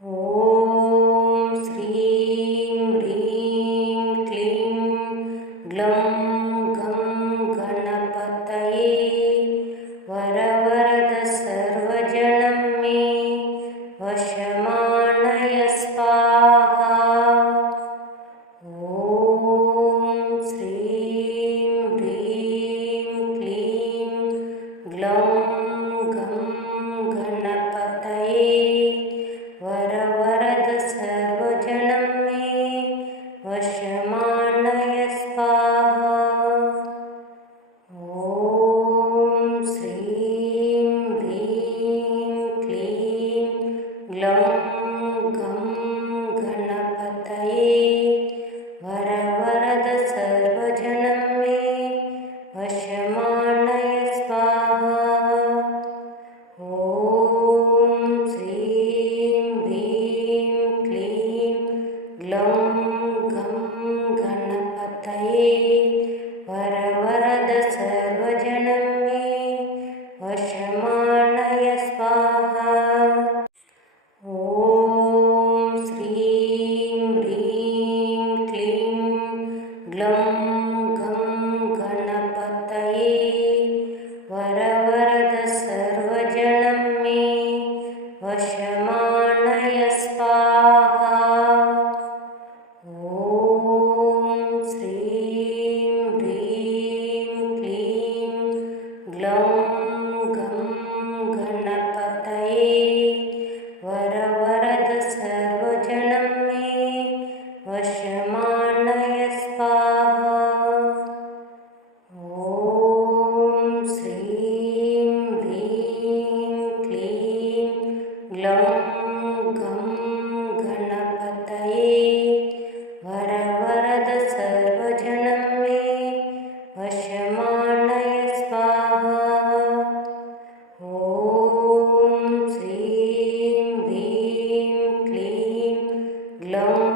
ॐ श्रीं ह्रीं क्लीं ग्लौं गं गणपतये वरवरद सर्वजनं मे वशमानय स्वाहा। ॐ श्रीं ह्रीं क्लीं ग्लौं गं गणपतये वरवरद सर्वजनं मे वशमानय स्वाहा। ॐ श्रीं ह्रीं क्लीं ग्लौं गं गणपतये वरवरद सर्वजनं मे वशमानय स्वाहा। ॐ श्रीं ह्रीं क्लीं ग्लौं गं गणपतये वरवरद सर्वजनं मे वशमानय स्वाहा। ॐ श्रीं ह्रीं क्लीं ग्लौं गं गणपतये वरवरद सर्वजनं मे वशमानय स्वाहा। ॐ श्रीं ह्रीं क्लीं ग्लौं गं गणपतये वरवरद सर्वजनं मे वशमानय स्वाहा। ॐ श्रीं ह्रीं क्लीं ग्लौं गं गणपतये वरवरद सर्वजनं मे वशमानय स्वाहा। ॐ श्रीं ह्रीं क्लीं ग्लौं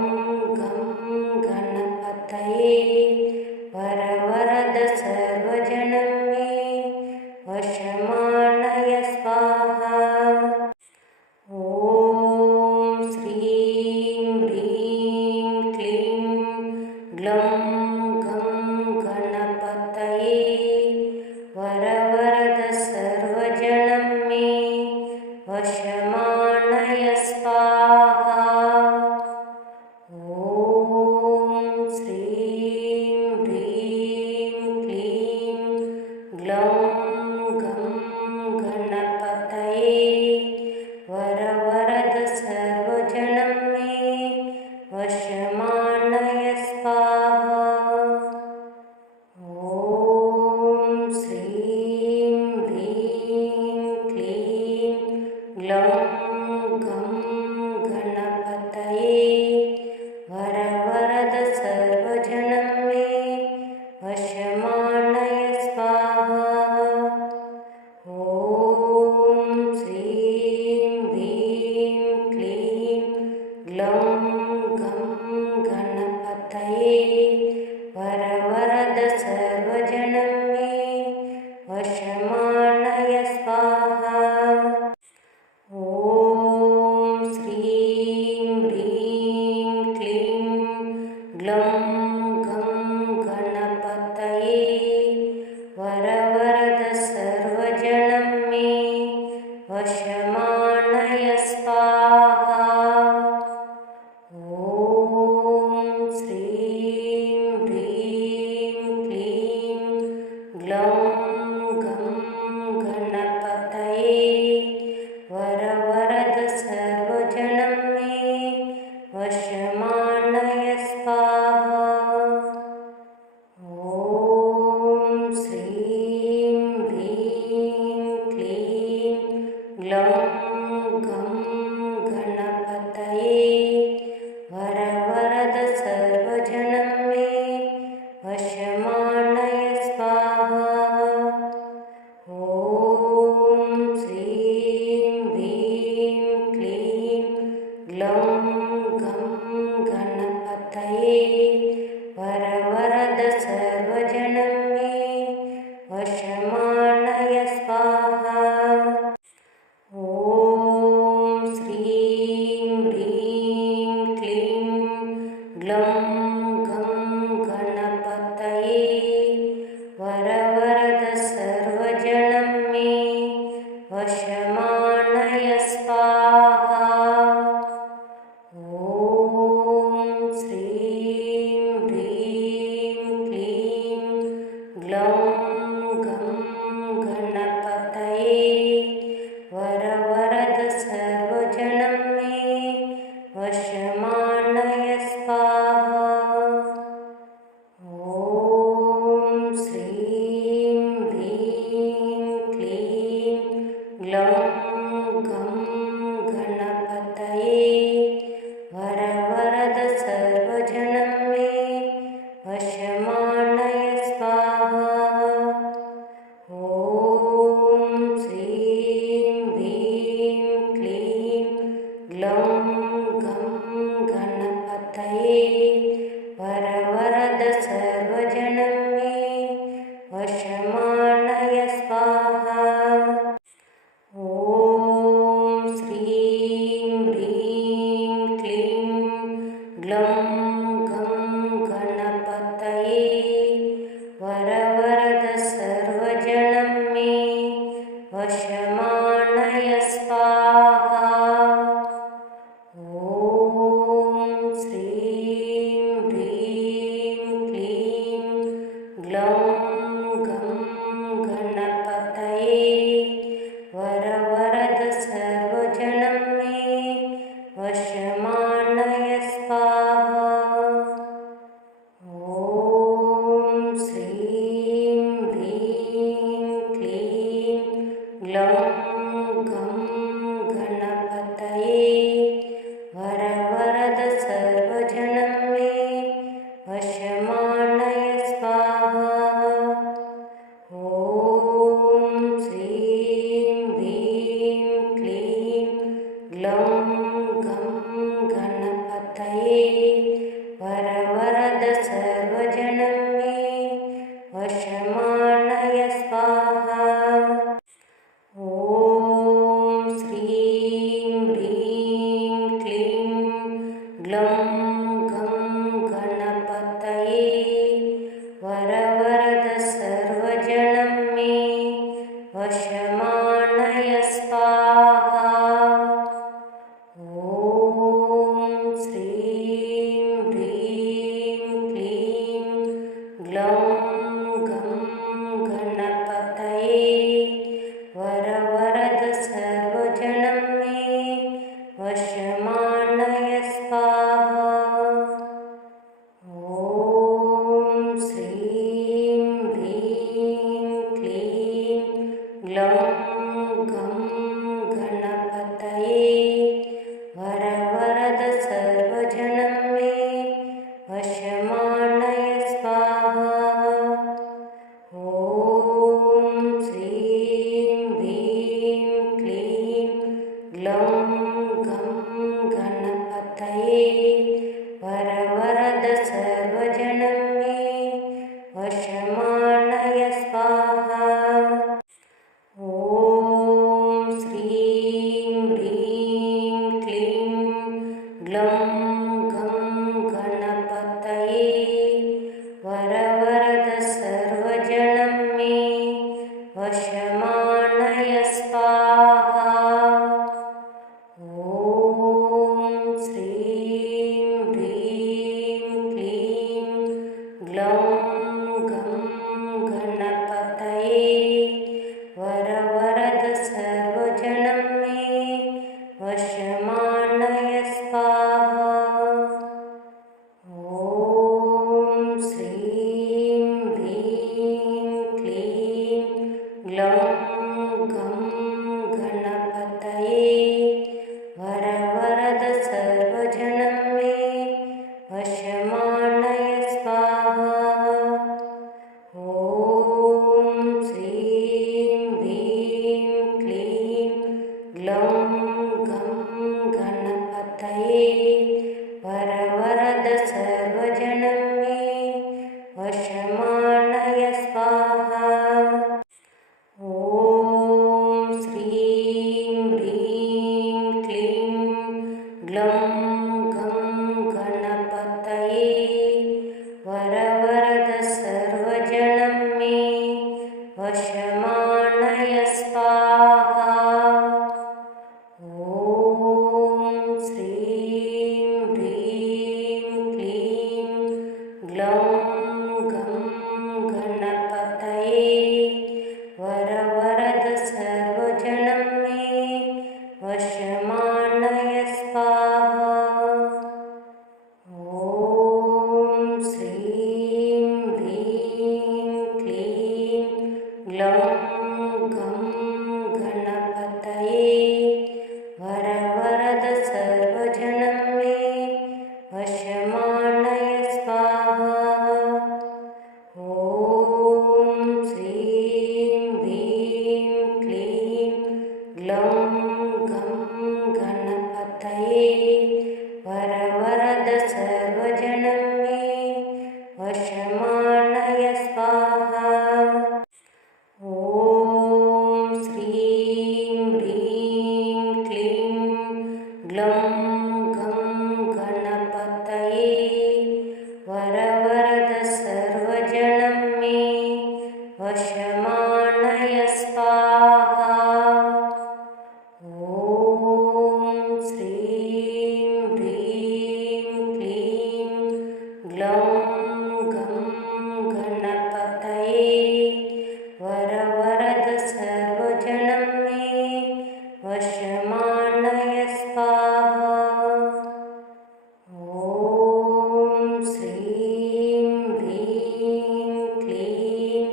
गं गणपतये वरवरद सर्वजनं मे वशमानय स्वाहा। ॐ श्रीं ह्रीं क्लीं ग्लौं गं गणपतये वरवरद सर्वजनं मे वशमानय स्वाहा। ॐ श्रीं ह्रीं क्लीं ग्लौं गं गणपतये वरवरद सर्वजनं मे वशमानय स्वाहा। ॐ श्रीं ह्रीं क्लीं ग्लौं गं गणपतये वरवरद सर्वजनं मे वशमानय स्वाहा। ॐ श्रीं ह्रीं क्लीं ग्लौं गं गणपतये वरवरद सर्वजनं मे वशमानय स्वाहा। ॐ श्रीं ह्रीं क्लीं ग्लौं गं गणपतये वरवरद सर्वजनं मे वशमानय स्वाहा। ॐ श्रीं ह्रीं क्लीं ग्लौं गं गणपतये वरवरद सर्वजनं मे वशमानय स्वाहा। ॐ श्रीं ह्रीं क्लीं ग्लौं गं गणपतये वरवरद सर्वजनं मे वशमानय स्वाहा। ॐ श्रीं ह्रीं क्लीं ग्लौं गं गणपतये वरवरद सर्वजनं मे वशमानय स्वाहा। ॐ श्रीं ग्लं गं गणपतये वरवरद सर्वजनं मे वशमानय स्वाहा। ॐ श्रीं ह्रीं क्लीं ग्लं गं गणपतये वरवरद सर्वजनं मे वशमानय स्वाहा। ॐ श्रीं ह्रीं क्लीं ग्लं गं गणपतये वरवरद सर्वजनं मे वशमानय स्वाहा। ॐ श्रीं ह्रीं क्लीं ग्लं गं गणपतये वरवरद सर्वजनं मे वशमानय स्वाहा। ॐ श्रीं ह्रीं क्लीं ग्लं गं गणपतये वरवरद सर्वजनं मे वशमानय स्वाहा। ॐ श्रीं ह्रीं क्लीं ग्लं गं गणपतये वरवरद सर्वजनं मे वशमानय स्वाहा। ॐ श्रीं ह्रीं क्लीं ग्लं गं गणपतये वरवरद सर्वजनं मे वशमानय स्वाहा। ॐ श्रीं ह्रीं क्लीं ग्लं गं गणपतये वरवरद सर्वजनं मे वशमानय स्वाहा। ॐ श्रीं ह्रीं क्लीं ग्लं गं गणपतये वरवरद सर्वजनं मे वशमानय स्वाहा। ॐ श्रीं ह्रीं क्लीं ग्लं गं गणपतये वरवरद सर्वजनं मे वशमानय स्वाहा। ॐ श्रीं ह्रीं क्लीं ग्लं गं गणपतये वरवरद सर्वजनं मे वशमानय स्वाहा। ॐ श्रीं ह्रीं क्लीं ग्लं गं गणपतये वरवरद सर्वजनं मे वशमानय स्वाहा। ॐ श्रीं ह्रीं क्लीं ग्लं गं गणपतये वरवरद सर्वजनं मे वशमानय स्वाहा। ॐ श्रीं ह्रीं क्लीं ग्लं गं गणपतये वरवरद सर्वजनं मे वशमानय स्वाहा। ॐ श्रीं ह्रीं क्लीं ग्लं गं गणपतये वरवरद सर्वजनं मे वशमानय स्वाहा। वरवरद सर्वजनं मे वशमानय स्वाहा। ॐ श्रीं ह्रीं क्लीं ग्लौं गं गणपतये वरवरद सर्वजनं मे वशमानय स्वाहा। ॐ श्रीं ह्रीं क्लीं ग्लौं गं गणपतये वरवरद सर्वजनं मे वशमानय स्वाहा। ॐ श्रीं ह्रीं क्लीं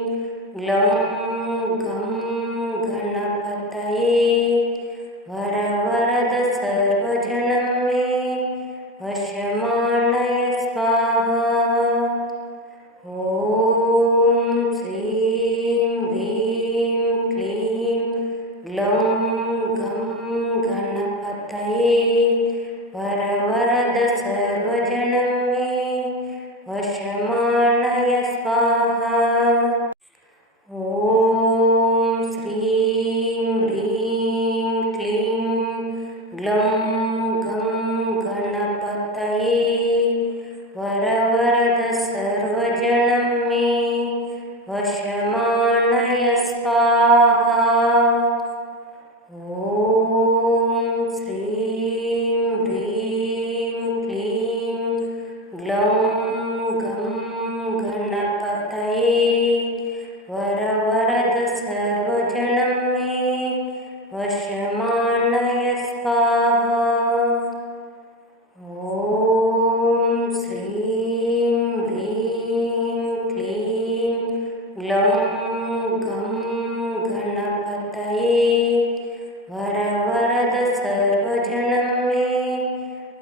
ग्लौं गं गणपतये वरवरद सर्वजनं मे वशमानय स्वाहा। ॐ श्रीं ह्रीं क्लीं ग्लौं गं गणपतये वरवरद सर्वजनं मे वशमानय स्वाहा। ॐ श्रीं ह्रीं क्लीं ग्लौं गं गणपतये वरवरद सर्वजनं मे वशमानय स्वाहा। ॐ श्रीं ह्रीं क्लीं ग्लौं गं गणपतये वरवरद सर्वजनं मे वशमानय स्वाहा। ॐ श्रीं ह्रीं क्लीं ग्लौं गं गणपतये वरवरद सर्वजनं मे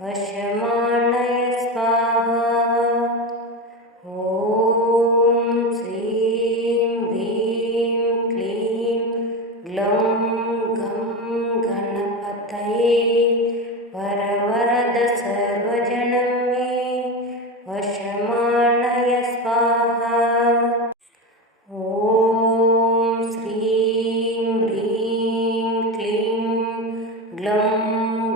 वशमानय स्वाहा। ॐ श्रीं ह्रीं क्लीं ग्लौं गं गणपतये वरवरद सर्वजनं मे वशमानय स्वाहा। ॐ श्रीं ह्रीं क्लीं ग्लौं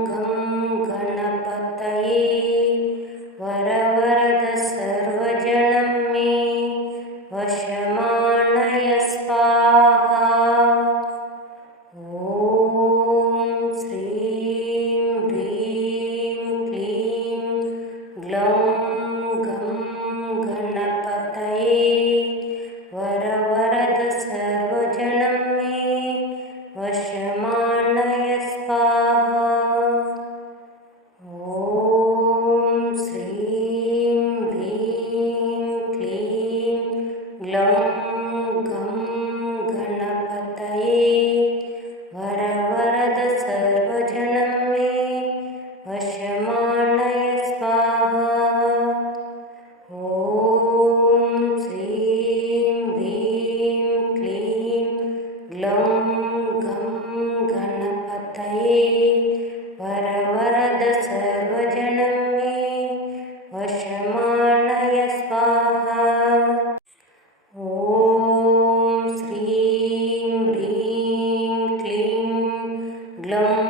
गं गणपतये वरवरद सर्वजनं मे वशमानय स्वाहा। ॐ श्रीं ह्रीं क्लीं ग्लौं गं गणपतये वरवरद सर्वजनं मे वशमानय स्वाहा। ॐ श्रीं ह्रीं क्लीं ग्लौं गं गणपतये वरवरद सर्वजनं मे वशमानय स्वाहा। ॐ श्रीं ह्रीं क्लीं ग्लौं गं गणपतये वरवरद सर्वजनं मे वशमानय स्वाहा। ॐ श्रीं ह्रीं क्लीं ग्लौं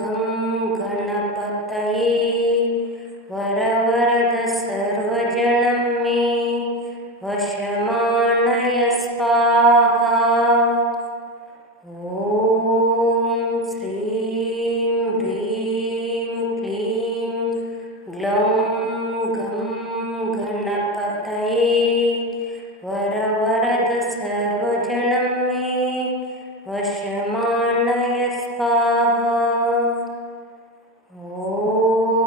गं गणपतये वरवरद सर्वजनं मे वशमानय स्वाहा। ॐ श्रीं ह्रीं क्लीं ग्लौं गं गणपतये वरवरद सर्वजनं मे वशमानय स्वाहा। ॐ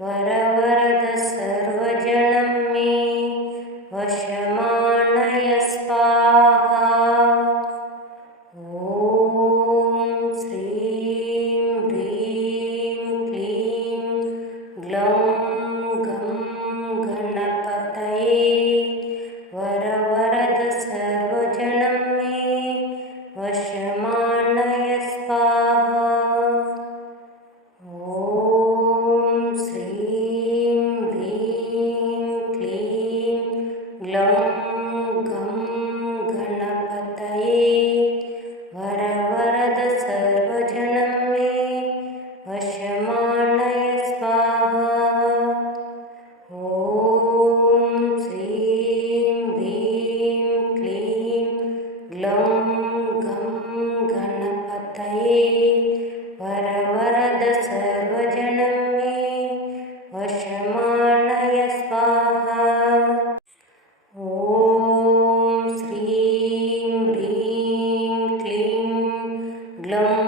वरवरद सर्वजनं मे वशमानय स्वाहा। ॐ श्रीं ह्रीं क्लीं ग्लौं गं गणपतये वरवरद सर्वजनं मे वशमानय स्वाहा। ॐ श्रीं ह्रीं क्लीं ग्लौं गं गणपतये वरवरद सर्वजनं मे वशमानय स्वाहा। ॐ श्रीं ह्रीं क्लीं ग्लौं गं गणपतये वरवरद सर्वजनं मे वशमानय स्वाहा। ॐ श्रीं ह्रीं क्लीं ग्लौं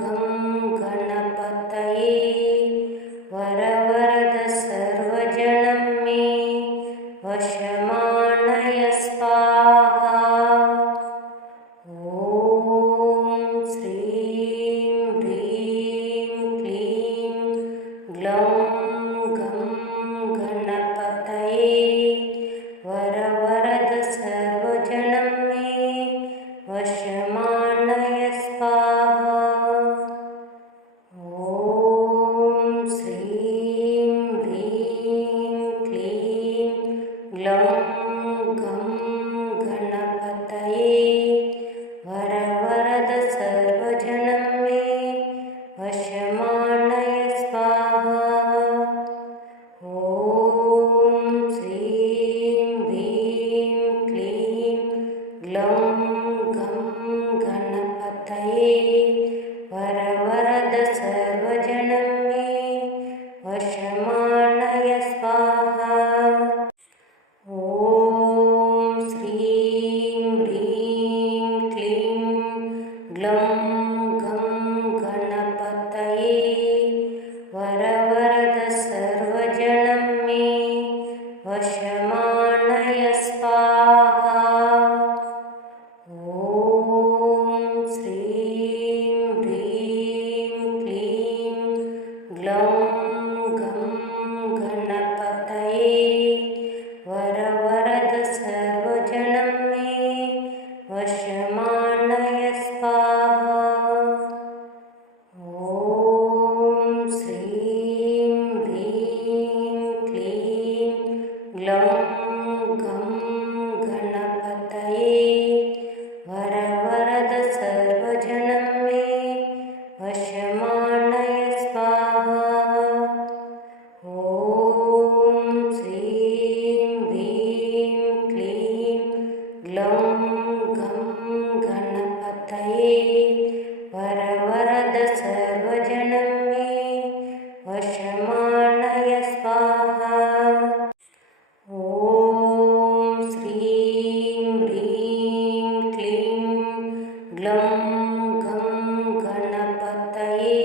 गं गणपतये वरवरद सर्वजनं मे वशमानय स्वाहा। ॐ श्रीं ह्रीं क्लीं ग्लौं गं गणपतये वरवरद सर्वजनं मे वशमानय स्वाहा। ॐ श्रीं ह्रीं क्लीं ग्लौं गं गणपतये वरवरद सर्वजनं मे वशमानय स्वाहा। ॐ श्रीं ह्रीं क्लीं ग्लौं गं गणपतये वरवरद सर्वजनं मे वशमानय स्वाहा। ॐ श्रीं ह्रीं क्लीं ग्लौं गं गणपतये वरवरद सर्वजनं मे वशमानय स्वाहा। ॐ श्रीं ह्रीं क्लीं ग्लौं गं गणपतये वरवरद सर्वजनं मे वशमानय स्वाहा। ॐ श्रीं ह्रीं क्लीं ग्लौं गं गणपतये वरवरद सर्वजनं मे वशमानय स्वाहा। ॐ श्रीं ह्रीं क्लीं ग्लौं गं गणपतये वरवरद सर्वजनं मे वशमानय स्वाहा। ॐ श्रीं ह्रीं क्लीं ग्लौं गं गणपतये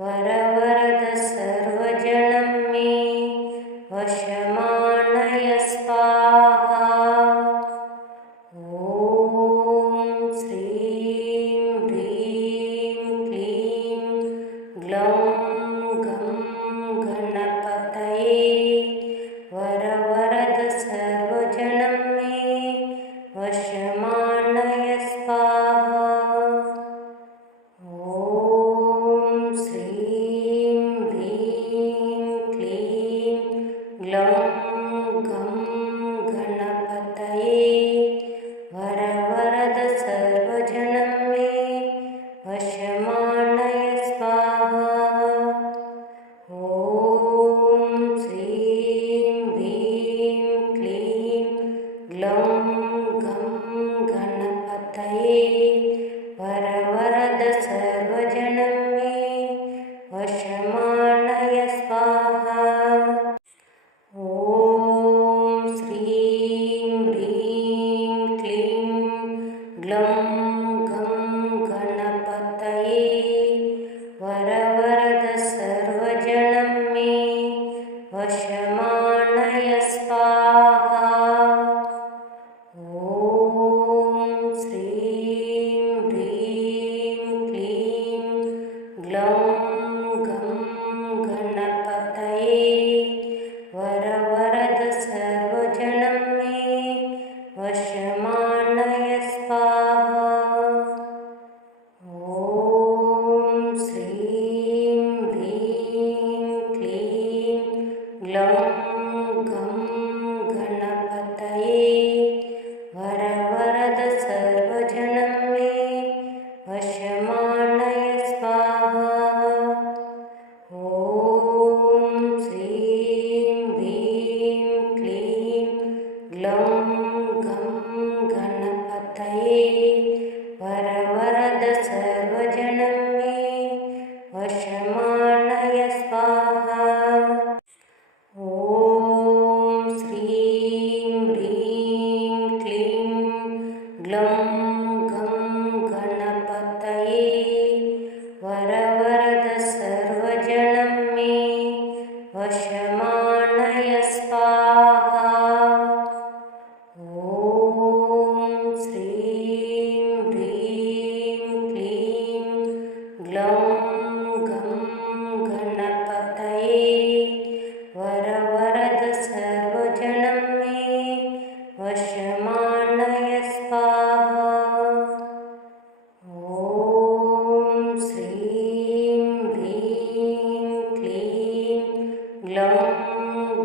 वरवरद सर्वजनं मे वशमानय स्वाहा। ॐ श्रीं ह्रीं क्लीं ग्लौं गं गणपतये वरवरद सर्वजनं मे वशमानय स्वाहा। ॐ श्रीं ह्रीं क्लीं ग्लौं गं गणपतये वरवरद सर्वजनं मे वशमानय स्वाहा। ॐ श्रीं ह्रीं क्लीं ग्लौं गं गणपतये वरवरद सर्वजनं मे वशमानय स्वाहा। ॐ श्रीं ह्रीं क्लीं ग्लौं गं गणपतये वरवरद सर्व स्वाहा। ॐ श्रीं ह्रीं क्लीं ग्लौं गं गणपतये वरवरद सर्वजनं मे वशमानय स्वाहा। ॐ श्रीं ह्रीं क्लीं ग्लौं गं गणपतये वरवरद सर्वजनं मे वशमानय स्वाहा। ॐ श्रीं ह्रीं क्लीं ग्लौं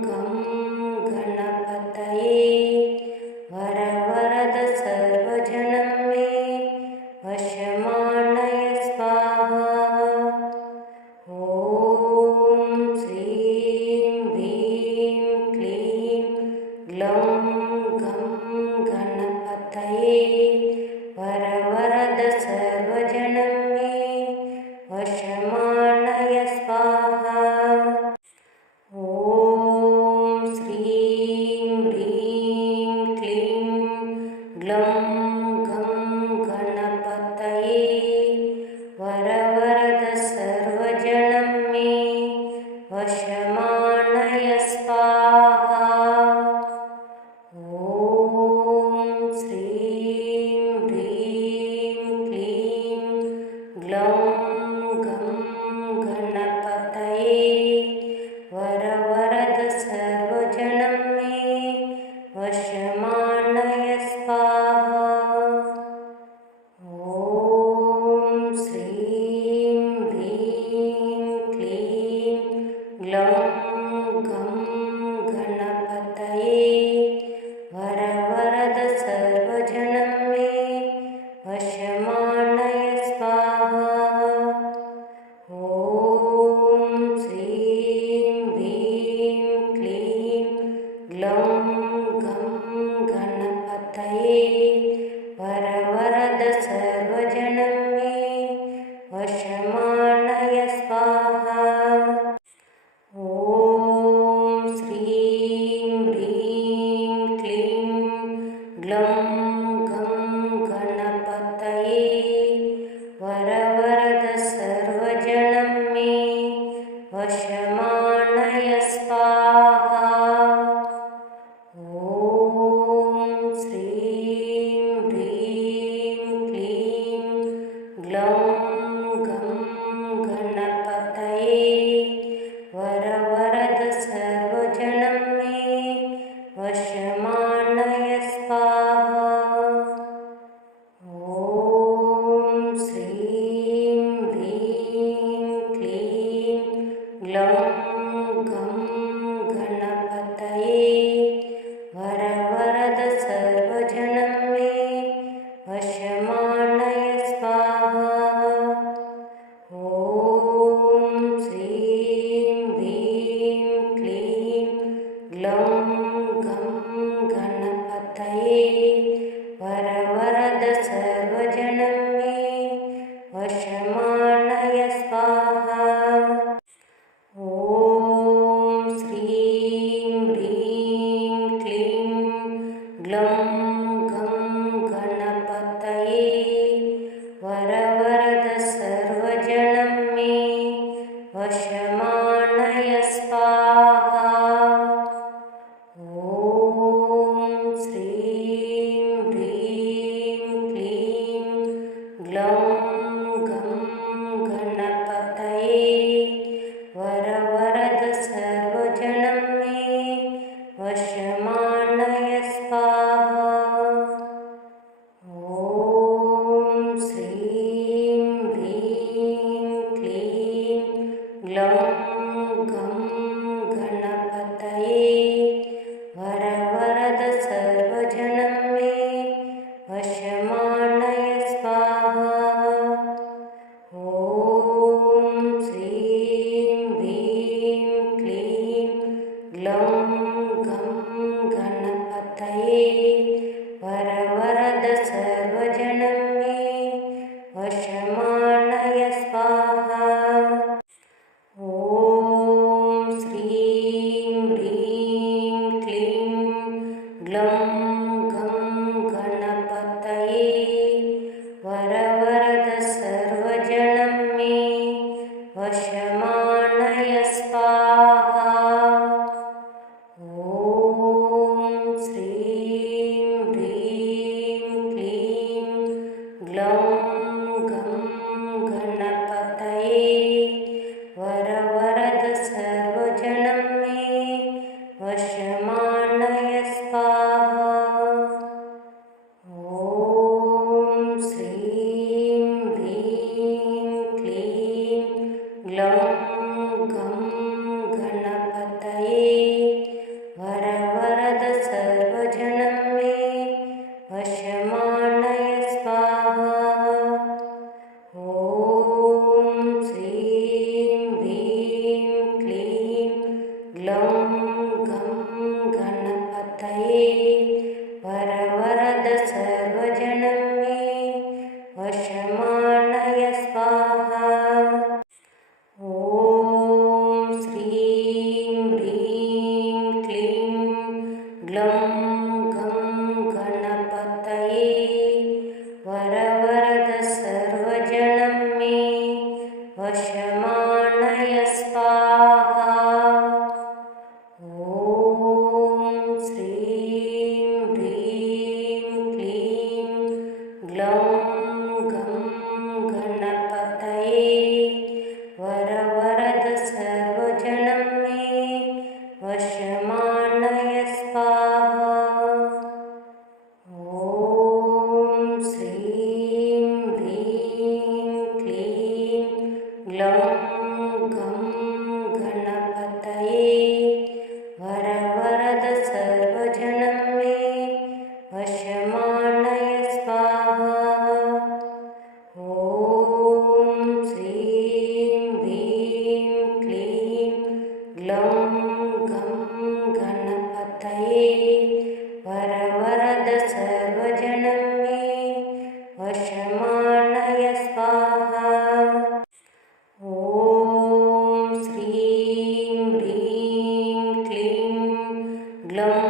गं गणपतये वरवरद सर्वजनं मे वशमानय स्वाहा। ॐ श्रीं ह्रीं क्लीं ग्लौं गं गणपतये वरवरद सर्वजनं मे वशमानय स्वाहा। ॐ श्रीं ह्रीं क्लीं ग्लौं गं गणपतये वरवरद सर्वजनं मे वशमानय स्वाहा। ॐ श्रीं ह्रीं क्लीं ग्लौं गं गणपतये वरवरद सर्वजनं मे वशमानय स्वाहा। ॐ श्रीं ह्रीं क्लीं ग्लौं गं गणपतये वरवरद सर्वजनं मे वशमानय स्वाहा। ॐ श्रीं ह्रीं क्लीं ग्लौं गं गणपतये वरवरद सर्वजनं मे वशमानय स्वाहा। ॐ श्रीं ह्रीं क्लीं ग्लौं गं गणपतये वरवरद सर्वजनं मे वशमानय स्वाहा। ॐ श्रीं ह्रीं क्लीं ग्लौं गं गणपतये वरवरद सर्वजनं मे वशमानय स्वाहा। ॐ श्रीं ह्रीं क्लीं ग्लौं गं गणपतये वरवरद सर्वजनं मे वशमानय स्वाहा। ॐ श्रीं ह्रीं क्लीं ग्लौं गं गणपतये वरवरद सर्वजनं मे वशमानय स्वाहा। ॐ श्रीं ह्रीं क्लीं ग्लौं गं गणपतये वरवरद सर्वजनं मे वशमानय स्वाहा। ॐ श्रीं ह्रीं क्लीं ग्लौं गं गणपतये वरवरद सर्वजनं मे वशमानय स्वाहा। ॐ श्रीं ह्रीं क्लीं ग्लौं गं गणपतये वरवरद सर्वजनं मे वशमानय स्वाहा। ॐ श्रीं ह्रीं क्लीं लं